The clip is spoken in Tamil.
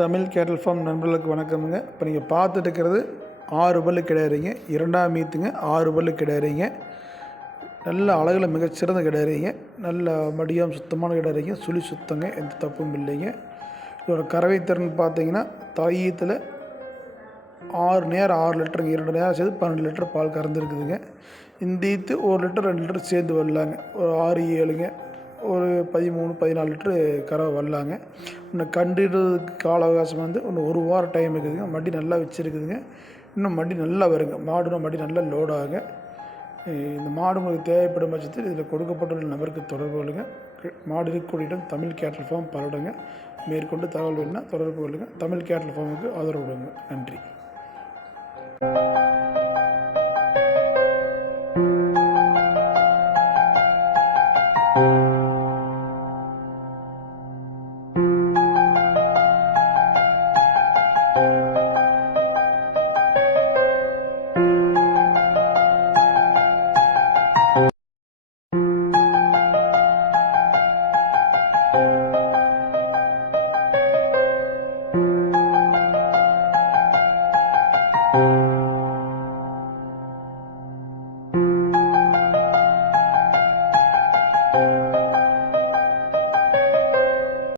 தமிழ் கேட்டல் ஃபார்ம் நண்பர்களுக்கு வணக்கமுங்க. இப்போ நீங்கள் பார்த்துட்டு இருக்கிறது 6 பல்லு கிடாரிங்க. 2ஆம் மீத்துங்க. 6 பல்லு கிடாரிங்க. நல்ல அழகில் மிகச்சிறந்த கிடாரிங்க. நல்ல மடியாம் சுத்தமான கிடாரிங்க. சுழி சுத்தங்க, எந்த தப்பும் இல்லைங்க. இதோட கறவை திறன் பார்த்தீங்கன்னா தாயத்தில் 6 நேரம் 6 லிட்டருங்க. 2 நேரம் சேர்த்து 12 லிட்டர் பால் கறந்துருக்குதுங்க. இந்த ஈத்து 1 லிட்டர் 2 லிட்டர் சேர்ந்து வரலாங்க. ஒரு 6 7ங்க, ஒரு 13 14 லிட்ரு கறவை வரலாங்க. இன்னும் கண்டுறதுக்கு கால அவகாசம் வந்து இன்னும் 1 வாரம் டைம் இருக்குதுங்க. மடி நல்லா வச்சுருக்குதுங்க. இன்னும் மடி நல்லா வருங்க. மாடுனா மடி நல்லா லோடாக. இந்த மாடு உங்களுக்கு தேவைப்படும் பட்சத்தில் இதில் கொடுக்கப்பட்டுள்ள நபருக்கு தொடர்பு கொள்ளுங்க. மாடு இருக்கக்கூடிய இடம் தமிழ் கேட்டல் ஃபார்ம் பல்லடங்க. மேற்கொண்டு தகவல் வேணுன்னா தொடர்பு கொள்ளுங்கள். தமிழ் கேட்டல் ஃபார்முக்கு ஆதரவு கொடுங்க. நன்றி.